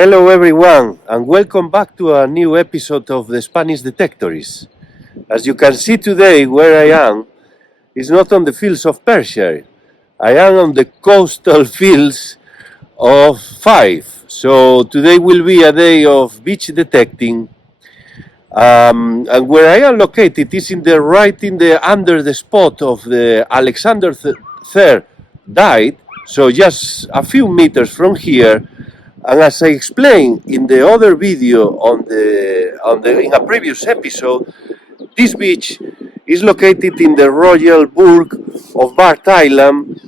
Hello everyone, and welcome back to a new episode of the Spanish Detectorist. As you can see today, where I am is not on the fields of Persia. I am on the coastal fields of Fife. So today will be a day of beach detecting. And where I am located is under the spot of the Alexander III died. So just a few meters from here. And as I explained in the other video in a previous episode, this beach is located in the royal burg of Bart Island,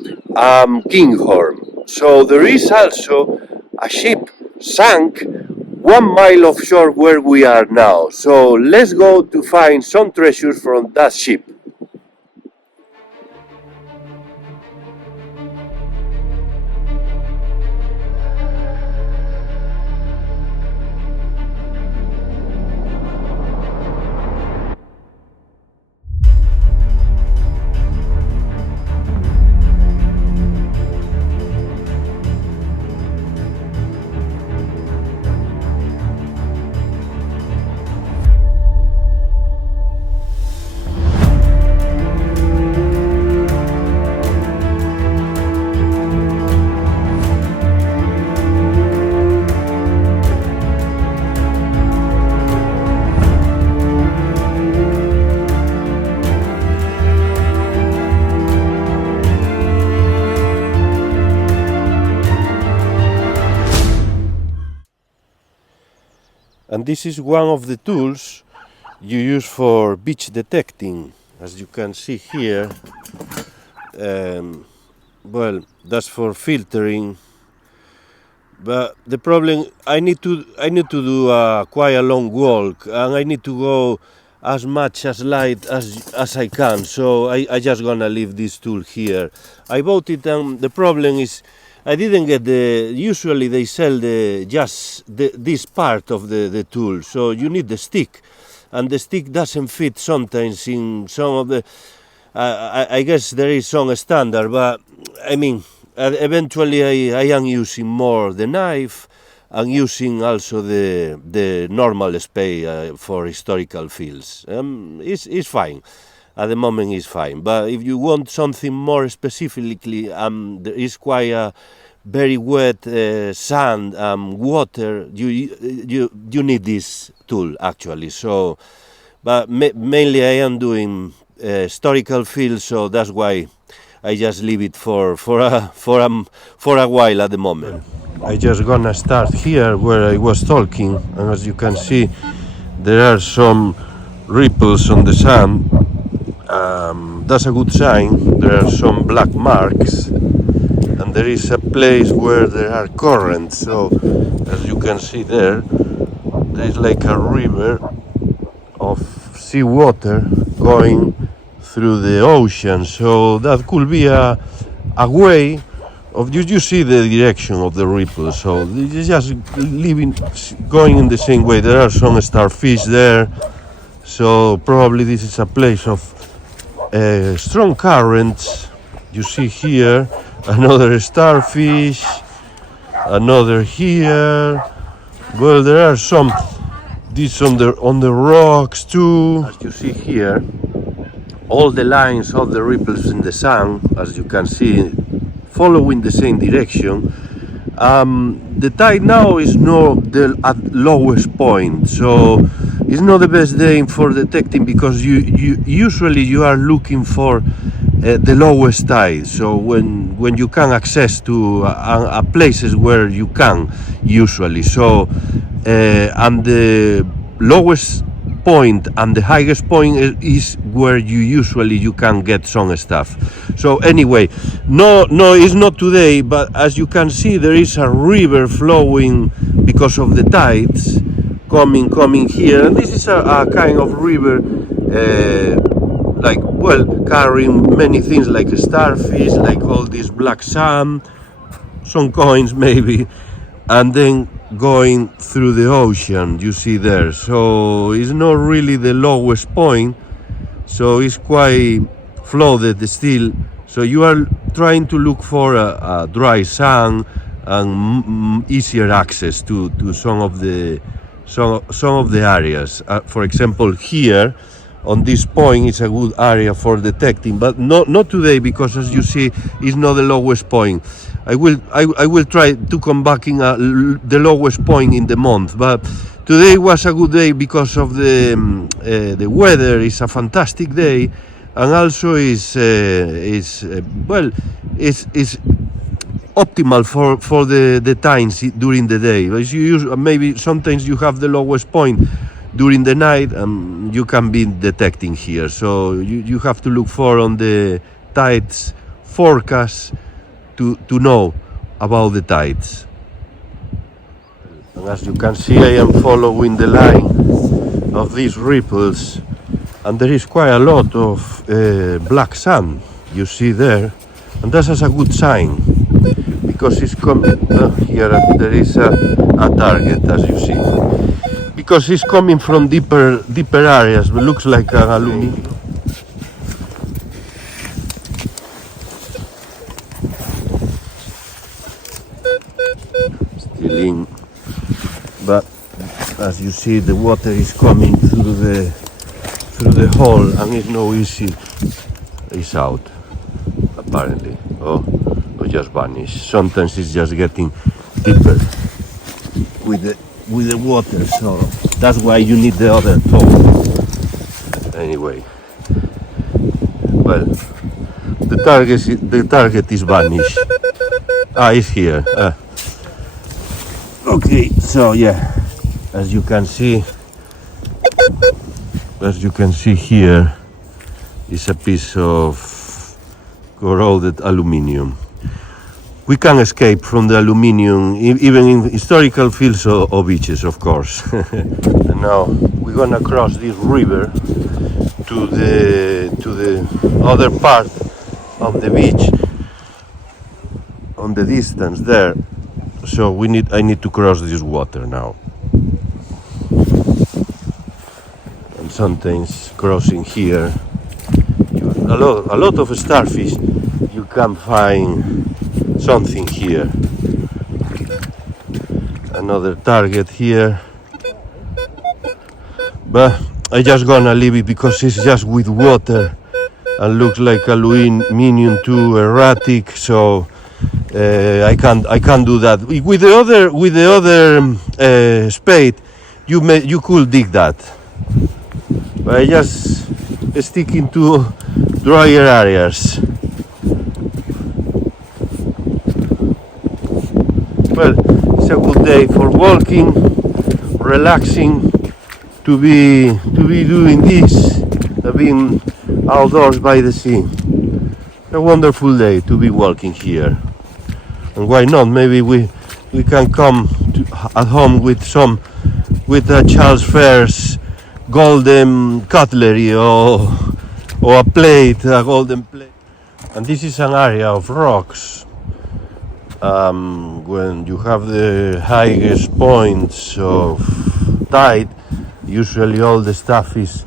Kinghorn. So there is also a ship sunk 1 mile offshore where we are now. So let's go to find some treasures from that ship. And this is one of the tools you use for beach detecting. As you can see here, well, that's for filtering. But the problem, I need to do quite a long walk, and I need to go as much as light as I can. So I just gonna leave this tool here. I bought it, and the problem is I didn't get usually they sell this part of the tool, so you need the stick, and the stick doesn't fit sometimes in some of the, I guess there is some standard, but I mean, eventually I am using more the knife, and using also the normal spade for historical fields. It's fine. At the moment is fine, but if you want something more specifically, there is quite a very wet sand water. You need this tool actually. So, but mainly I am doing historical fields, so that's why I just leave it for a while at the moment. I just gonna start here where I was talking, and as you can see, there are some ripples on the sand. That's a good sign. There are some black marks, and there is a place where there are currents. So as you can see there is like a river of seawater going through the ocean. So that could be a way of you see the direction of the ripples. So it's just going in the same way. There are some starfish there, so probably this is a place of strong currents. You see here another starfish, another here. Well, there are some this on the rocks too. As you see here, all the lines of the ripples in the sand, as you can see, following the same direction. The tide now is not at lowest point, so it's not the best day for detecting, because you usually are looking for the lowest tide. So when you can access to places where you can usually. So and the lowest point and the highest point is where you can get some stuff. So anyway, no, it's not today, but as you can see, there is a river flowing because of the tides coming here, and this is a kind of river carrying many things like a starfish, like all this black sand, some coins maybe, and then going through the ocean, you see there. So it's not really the lowest point, so it's quite flooded still. So you are trying to look for a dry sand and easier access to some of the areas. For example, here on this point is a good area for detecting, but not today, because as you see, it's not the lowest point. I will try to come back in the lowest point in the month, but today was a good day because of the weather. Is a fantastic day, and also is optimal for the times during the day. As maybe sometimes you have the lowest point during the night, and you can be detecting here. So you have to look for on the tides forecast to know about the tides. And as you can see, I am following the line of these ripples, and there is quite a lot of black sand you see there, and that is a good sign, because it's coming. Here there is a target, as you see, because it's coming from deeper areas. It looks like an aluminum. Still in, but as you see, the water is coming through the hole, and it's no easy. It's out, apparently. Or just vanish. Sometimes it's just getting deeper with the water, so that's why you need the other top. Anyway, well, the target is vanished. It's here. Okay, so yeah, as you can see here is a piece of corroded aluminium. We can escape from the aluminium even in historical fields or beaches, of course. And now we're gonna cross this river to the other part of the beach on the distance there. So I need to cross this water now. And sometimes crossing here, a lot of starfish, you can find something here. Another target here, but I just gonna leave it because it's just with water and looks like aluminium too erratic. So I can't do that. With the other spade, you could dig that, but I just sticking to drier areas. Well, it's a good day for walking, relaxing, to be doing this, being outdoors by the sea. A wonderful day to be walking here. And why not? Maybe we can come at home with Charles Fair's golden cutlery or a golden plate. And this is an area of rocks. When you have the highest points of tide, usually all the stuff is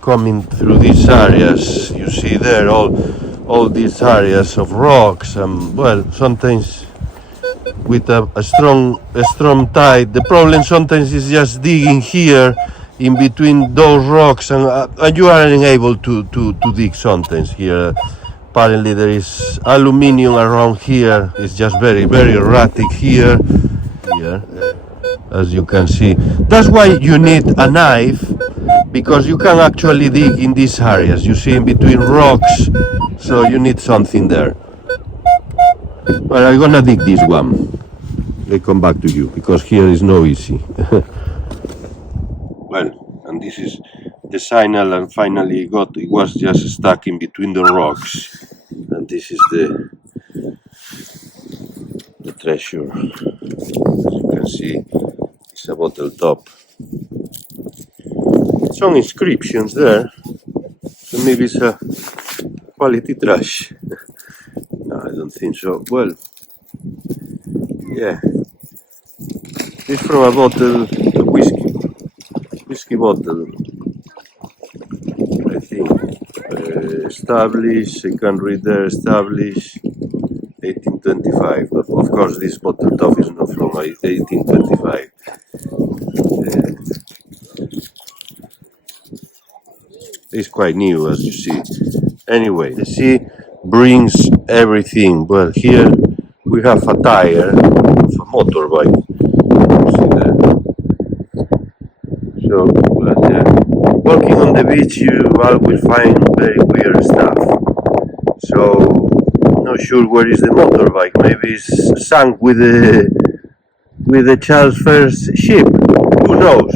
coming through these areas. You see there all these areas of rocks, and well, sometimes with a strong tide, the problem sometimes is just digging here in between those rocks, and you aren't able to dig sometimes here. Apparently there is aluminium around here. It's just very erratic here, as you can see. That's why you need a knife, because you can actually dig in these areas. You see, in between rocks, so you need something there. But I'm gonna dig this one. I come back to you, because here is no easy. Well, and this is the signal, and finally it was just stuck in between the rocks. And this is the treasure. As you can see, it's a bottle top. Some inscriptions there, so maybe it's a quality trash. No, I don't think so. Well, yeah, it's from a bottle, a whiskey bottle, I think. Established, I can read there, established 1825, but of course this bottle top is not from 1825. It's quite new, as you see. Anyway, the sea brings everything. Well, here we have a tire of a motorbike. You see that? So, walking on the beach, you will find very weird stuff. So, not sure where is the motorbike. Maybe it's sunk with the Charles First ship. Who knows?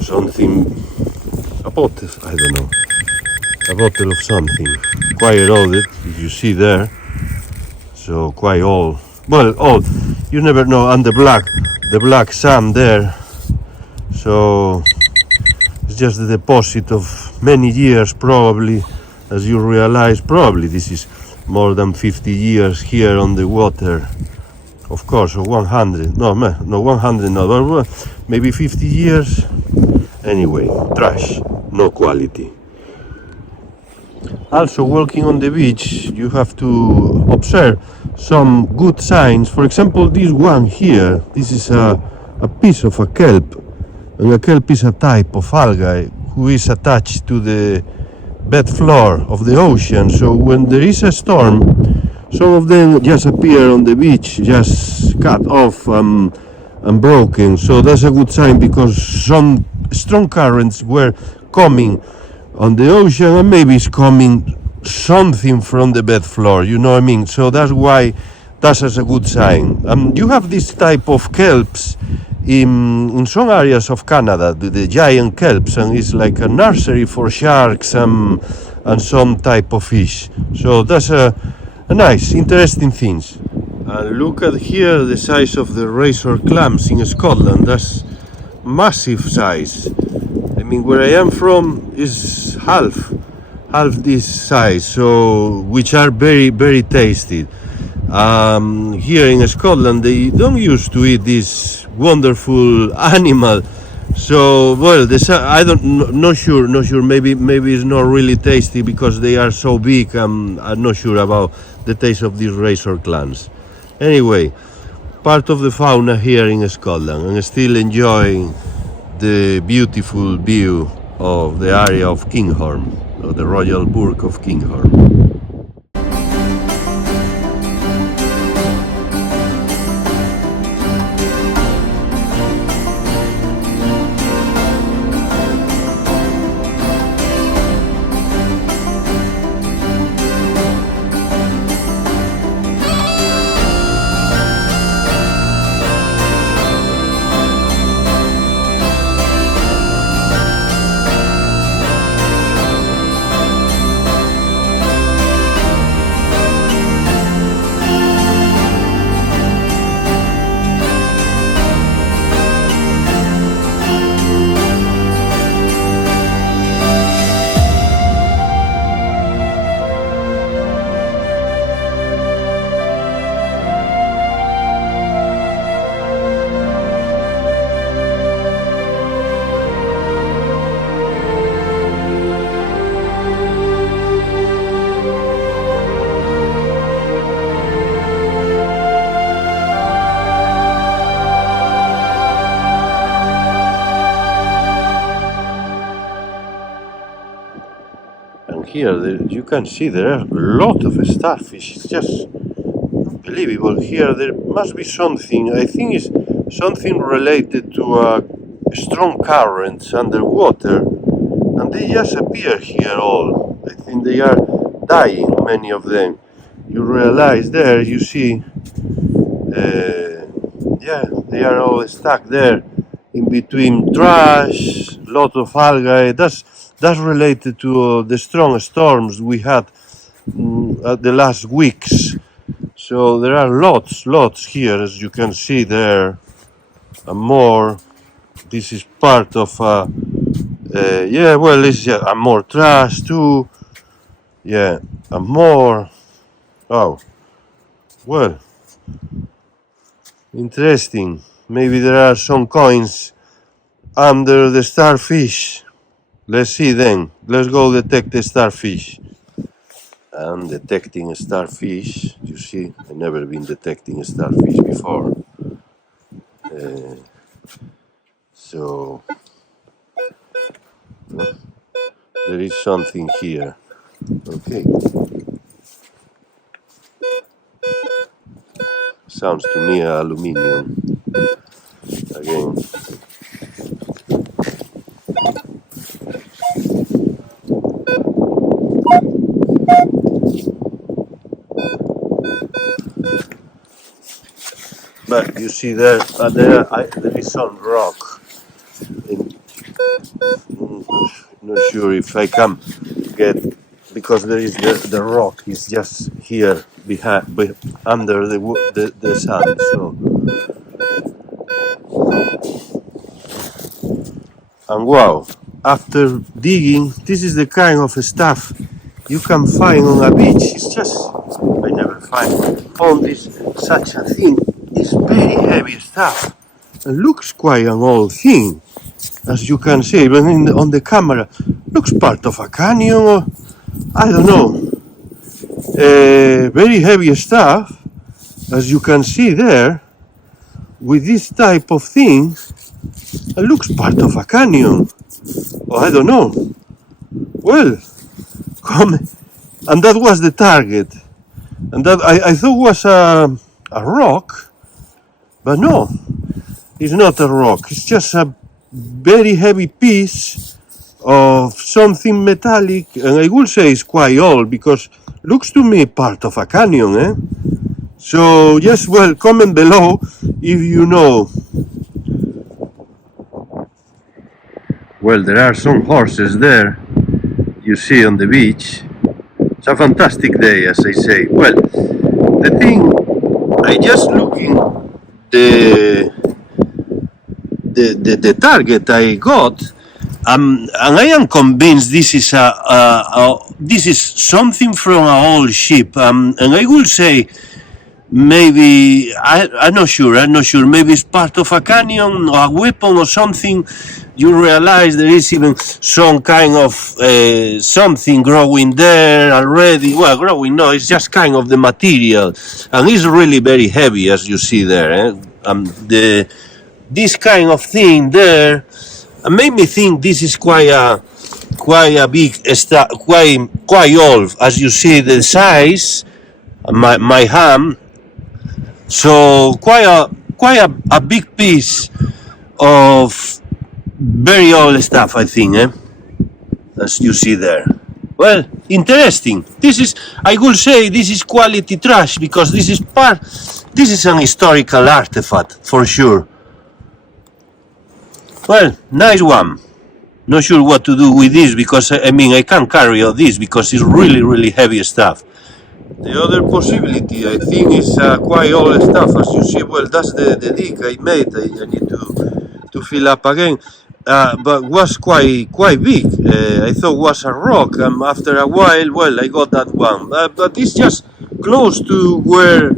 Something, a bottle, I don't know, a bottle of something, quite eroded, if you see there, so quite old, well, old, you never know, and the black sand there, so it's just a deposit of many years, probably, as you realize, probably this is more than 50 years here on the water, of course, or 100, no 100, no, maybe 50 years. Anyway, trash, no quality. Also, walking on the beach, you have to observe some good signs. For example, this one here, this is a piece of a kelp. And a kelp is a type of algae who is attached to the bed floor of the ocean. So when there is a storm, some of them just appear on the beach, just cut off and broken. So that's a good sign, because some strong currents were coming on the ocean, and maybe it's coming something from the bed floor, you know what I mean? So that's why that's a good sign. You have this type of kelps in some areas of Canada, the giant kelps, and it's like a nursery for sharks and some type of fish. So that's a nice, interesting things. And look at here the size of the razor clams in Scotland. That's massive size. I mean, where I am from is half this size, so which are very, very tasty. Here in Scotland they don't used to eat this wonderful animal So well, not sure, Maybe it's not really tasty because they are so big. I'm not sure about the taste of these razor clams. Anyway, part of the fauna here in Scotland, and still enjoying the beautiful view of the area of Kinghorn, of the Royal Burgh of Kinghorn. And here you can see there are a lot of starfish. It's just unbelievable. Here there must be something. I think it's something related to strong currents underwater, and they just appear here all. I think they are dying, many of them. You realize there, you see, yeah, they are all stuck there in between trash, lot of algae. That's related to the strong storms we had at the last weeks. So there are lots here, as you can see there, and more. This is part of yeah, well, it's and more trash too. Yeah, and more. Oh, well, interesting. Maybe there are some coins under the starfish. Let's see then. Let's go detect the starfish. I'm detecting a starfish. You see, I've never been detecting a starfish before. So there is something here. Okay. Sounds to me aluminium. Again. But you see there is some rock. Not sure if I can get, because there is the rock is just here behind, under the sand. So, and wow, after digging, this is the kind of stuff you can find on a beach. It's just, I never found this such a thing. It's very heavy stuff and looks quite an old thing, as you can see, but on the camera looks part of a canyon, or I don't know. Very heavy stuff, as you can see there. With this type of thing, it looks part of a canyon, or I don't know. Well, come, and that was the target, and that I thought was a rock, but no, it's not a rock. It's just a very heavy piece of something metallic, and I would say it's quite old because looks to me part of a canyon, eh? So yes, well, comment below if you know. Well, there are some horses there, you see on the beach. It's a fantastic day, as I say. Well, the thing, I just looking the target I got, and I am convinced this is this is something from an old ship, and I will say maybe I'm not sure. Maybe it's part of a canyon or a weapon or something. You realize there is even some kind of something growing there already. Well, growing, no, it's just kind of the material, and it's really very heavy, as you see there. This kind of thing there made me think this is quite a big, quite old, as you see the size. My hand. So quite a big piece of very old stuff, I think, as you see there. Well, interesting. I will say this is quality trash, because this is an historical artifact for sure. Well, nice one. Not sure what to do with this, because I mean I can't carry all this because it's really heavy stuff. The other possibility, I think, is quite old stuff, as you see. Well, that's the dig I made. I need to fill up again, but was quite big. I thought was a rock, and after a while, well, I got that one. But it's just close to where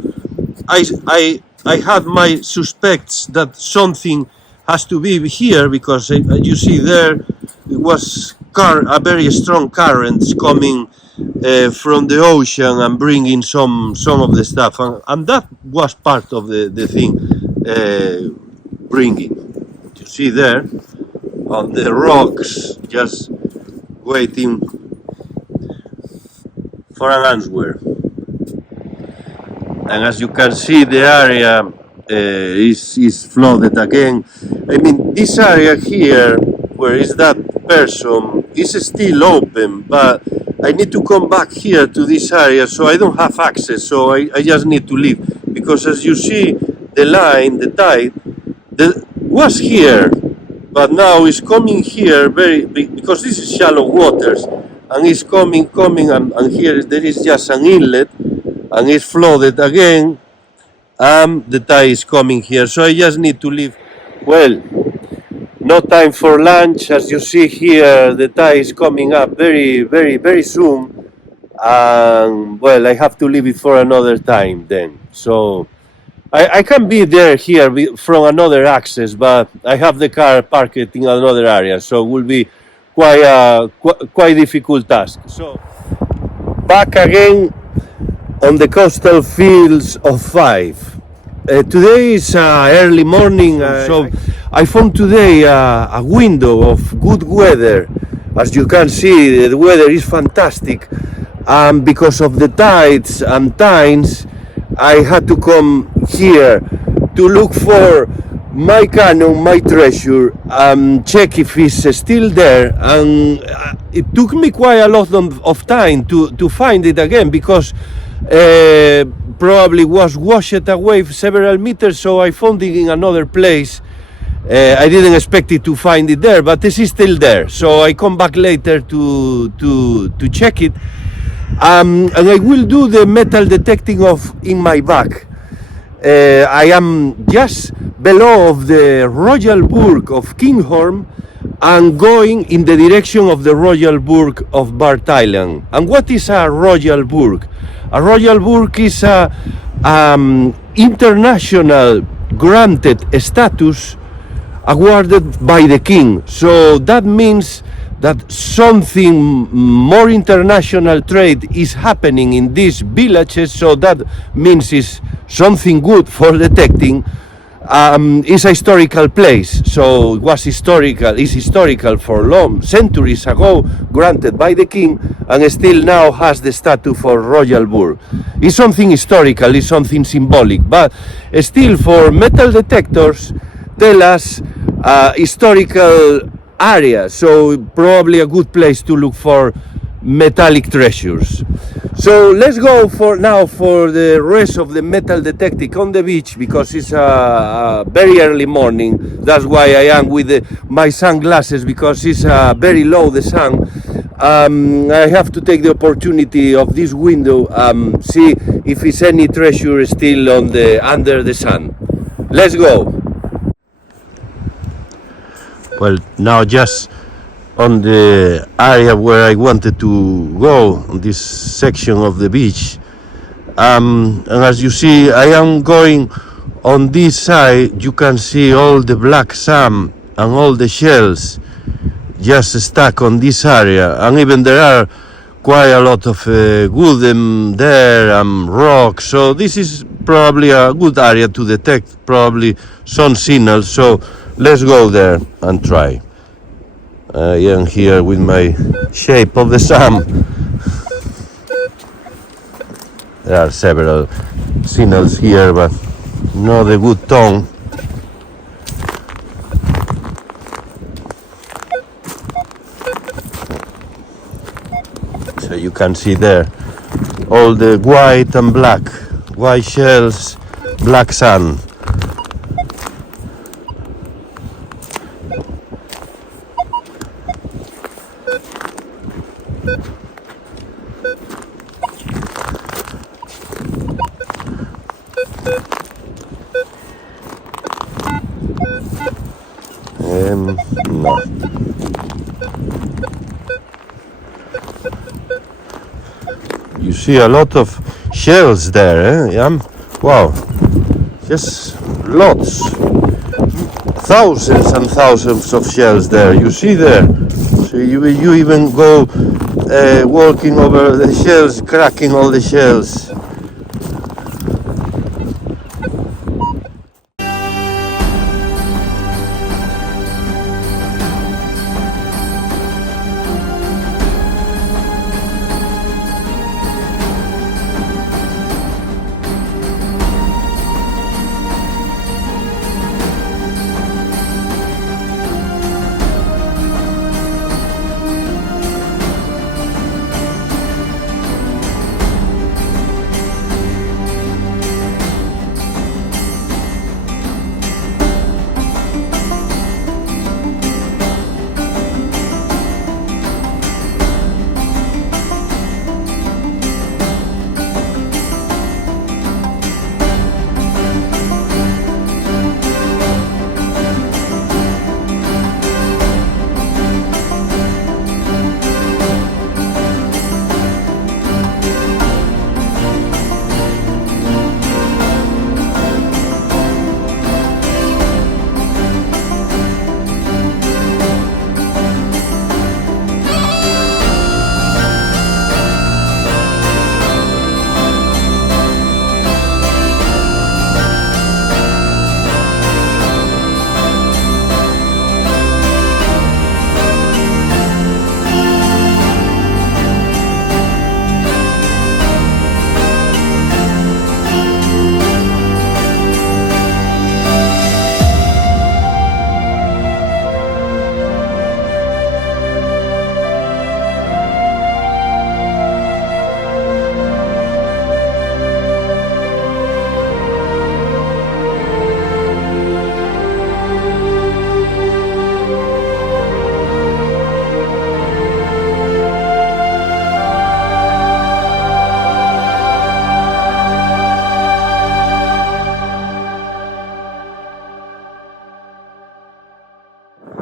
I had my suspects that something has to be here, because you see there, it was a very strong currents coming from the ocean and bringing some of the stuff, and that was part of the thing bringing. You see there on the rocks, just waiting for an answer. And as you can see, the area is flooded again. I mean, this area here, where is that person, is still open, but I need to come back here to this area, so I don't have access, so I just need to leave, because as you see, the line, the tide, was here, but now it's coming here very big, because this is shallow waters, and it's coming, and here there is just an inlet, and it's flooded again, the tide is coming here, so I just need to leave. Well, no time for lunch. As you see here, the tide is coming up very soon, and well, I have to leave it for another time then. So I can be here from another access, but I have the car parked in another area, so it will be quite difficult task. So back again on the coastal fields of Fife. Today is early morning, so I found today a window of good weather. As you can see, the weather is fantastic, and because of the tides and times, I had to come here to look for my cannon, my treasure, check if it's still there, and it took me quite a lot of time to find it again, because probably was washed away several meters, so I found it in another place. I didn't expect it to find it there, but this is still there, so I come back later to check it, and I will do the metal detecting in my bag. I am just below of the Royal Burg of Kinghorn and going in the direction of the Royal Burg of Bart Island. And what is a Royal Burg? A Royal Burg is a international granted status awarded by the king. So that means that something more international trade is happening in these villages, so that means it's something good for detecting. It's a historical place, so it was historical, is historical for long centuries ago, granted by the king, and still now has the status for Royal Burg. It's something historical, it's something symbolic, but still for metal detectors tell us historical area, so probably a good place to look for metallic treasures. So let's go for the rest of the metal detecting on the beach, because it's a very early morning. That's why I am with my sunglasses, because it's very low, the sun. I have to take the opportunity of this window, see if it's any treasure still under the sun. Let's go. Well, now just on the area where I wanted to go, on this section of the beach, And as you see, I am going on this side. You can see all the black sand and all the shells just stuck on this area, and even there are quite a lot of wood there and rocks, so this is probably a good area to detect probably some signals. So let's go there and try. I am here with my shape of the sun. There are several signals here, but not a good tone. So you can see there all the white and black, white shells, black sand. No. You see a lot of shells there, eh? Wow, just lots, thousands and thousands of shells there. You see there. So you even go walking over the shells, cracking all the shells.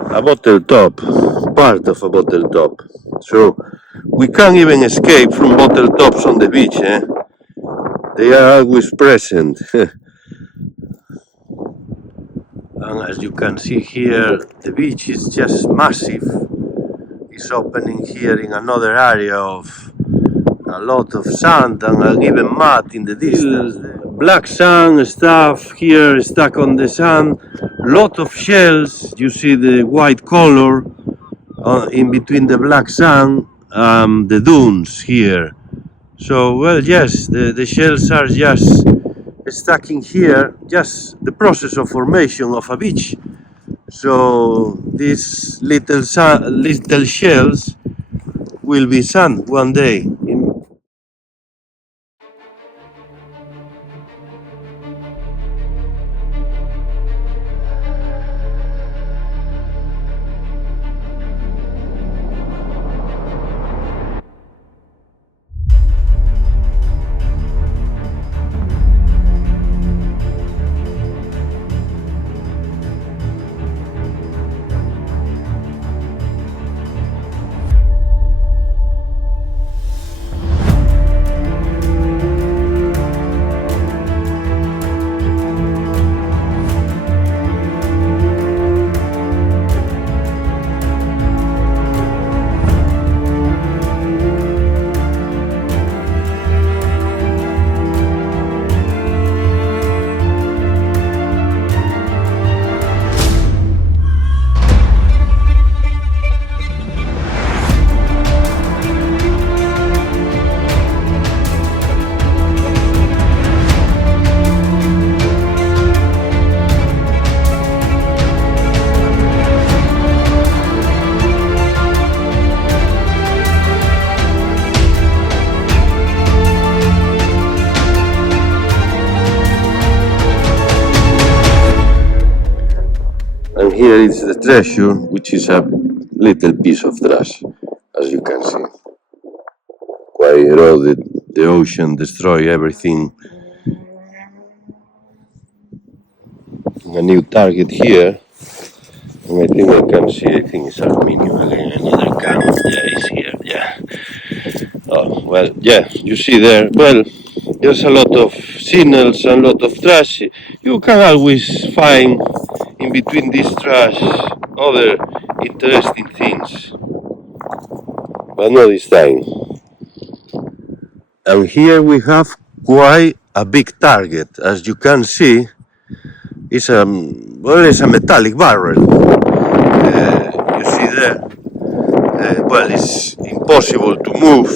A bottle top, part of a bottle top. So we can't even escape from bottle tops on the beach, eh? They are always present. And as you can see here, the beach is just massive. It's opening here in another area of a lot of sand and even mud in the distance. Black sand stuff here stuck on the sand. Lot of shells. You see the white color in between the black sand, the dunes here. So well, yes, the shells are just stacking here, just the process of formation of a beach. So these little shells will be sand one day. here is the treasure, which is a little piece of trash, as you can see. Quite eroded. The ocean destroy everything. A new target here. And I think I can see, I think it's aluminium again, another can. Yeah, it's here, yeah. Oh, well, yeah, you see there, well, there's a lot of signals and a lot of trash. You can always find in between this trash other interesting things, but not this time. And here we have quite a big target. As you can see, it's it's a metallic barrel. You see there. Well, it's impossible to move.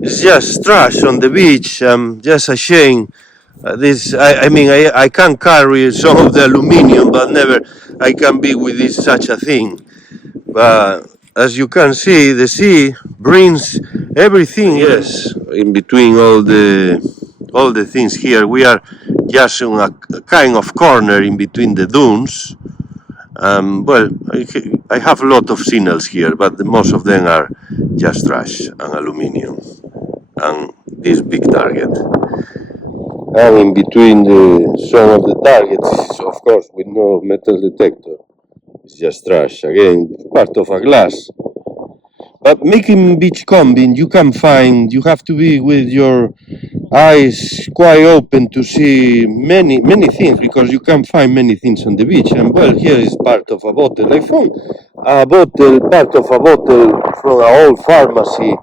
It's just trash on the beach. Just a shame. I can carry some of the aluminium, but never I can be with this such a thing. But as you can see, the sea brings everything. Yes, in between all the things here, we are just on a kind of corner in between the dunes. Well, I have a lot of signals here, but most of them are just trash and aluminium and this big target. And in between some of the targets, of course, with no metal detector, it's just trash. Again, part of a glass. But making beach combing, you have to be with your eyes quite open to see many things, because you can find many things on the beach. And well, here is part of a bottle. I found part of a bottle from an old pharmacy,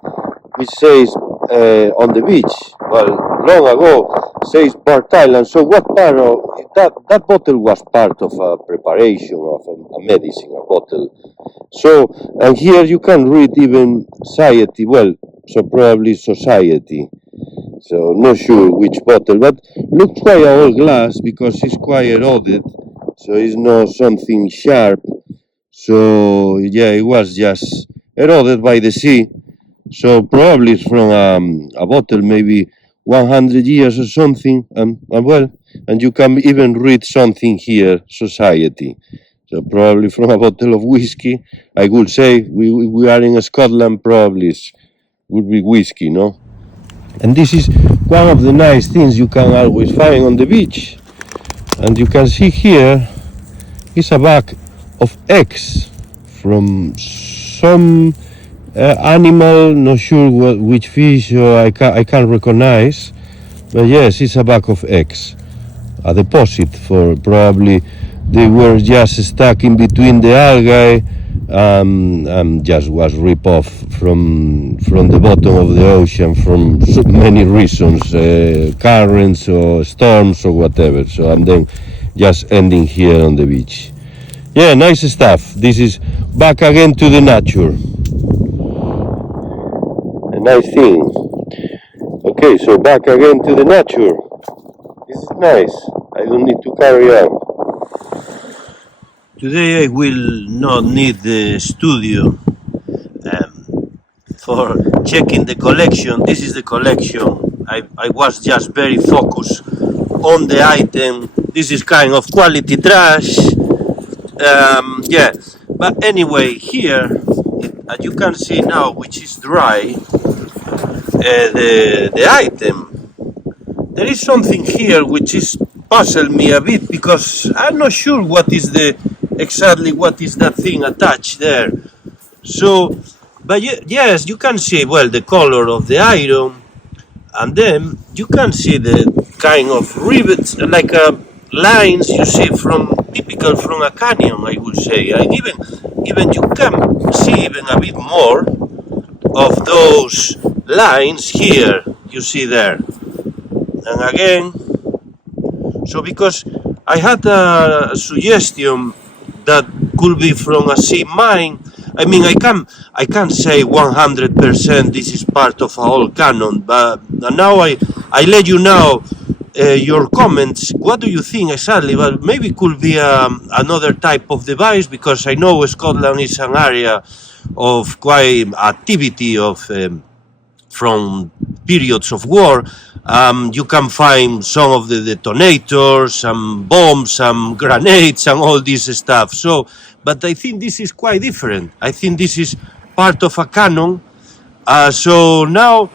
which says on the beach, well, long ago, says Port Island. So what part of that bottle was part of a preparation of a medicine, a bottle. So, and here you can read even society, well, so probably society. So not sure which bottle, but looks quite an old glass because it's quite eroded, so it's not something sharp. So yeah, it was just eroded by the sea. So probably it's from a bottle, maybe 100 years or something. And you can even read something here, society. So probably from a bottle of whiskey. I would say we are in Scotland, probably would be whiskey, no? And this is one of the nice things you can always find on the beach. And you can see here is a bag of eggs from some animal, not sure which fish, or I can't recognize. But yes, it's a bag of eggs. A deposit for probably they were just stuck in between the algae and just was ripped off from the bottom of the ocean from so many reasons, currents or storms or whatever. So and then just ending here on the beach. Yeah, nice stuff. This is back again to the nature. A nice thing. Okay, so back again to the nature. This is nice. I don't need to carry on. Today I will not need the studio for checking the collection. This is the collection. I was just very focused on the item. This is kind of quality trash. Yeah, but anyway, here, as you can see now, which is dry, the item. There is something here which is puzzled me a bit, because I'm not sure what is exactly what is that thing attached there. So, but yes, you can see, well, the color of the iron, and then you can see the kind of rivets, like lines you see from typical from a canyon, I would say. And even you can see even a bit more of those lines here, you see there. And again, so because I had a suggestion that could be from a sea mine. I mean, I can't say 100% this is part of a whole canon, but now I let you know your comments. What do you think exactly? But maybe it could be another type of device, because I know Scotland is an area of quite activity of from periods of war, you can find some of the detonators, some bombs, some grenades, and all this stuff. So, but I think this is quite different. I think this is part of a canon. So now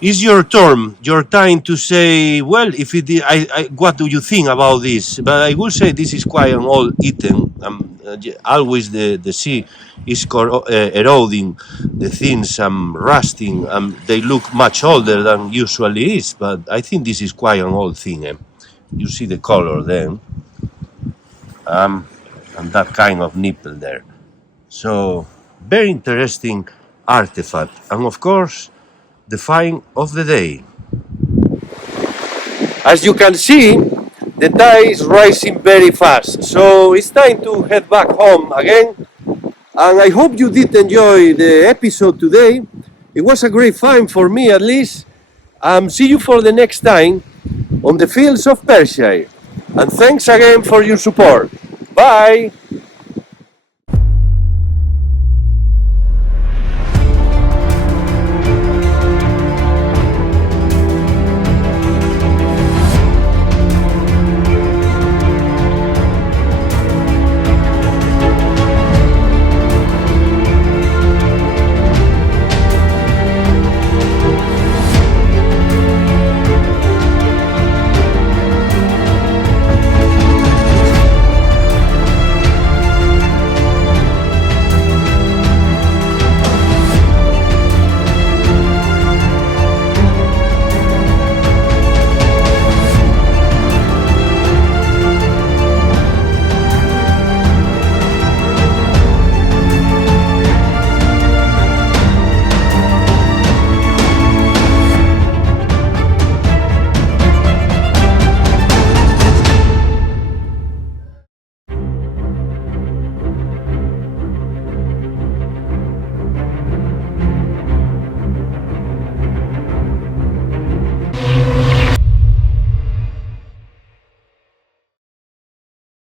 is your turn, your time to say, well, if it, what do you think about this? But I will say this is quite an old item. Always the sea is eroding the things, rusting, they look much older than usually is, but I think this is quite an old thing. You see the color then, and that kind of nipple there. So, very interesting artifact, and of course, the find of the day. As you can see, the tide is rising very fast, so it's time to head back home again. And I hope you did enjoy the episode today. It was a great find for me, at least. See you for the next time on the fields of Persia. And thanks again for your support. Bye!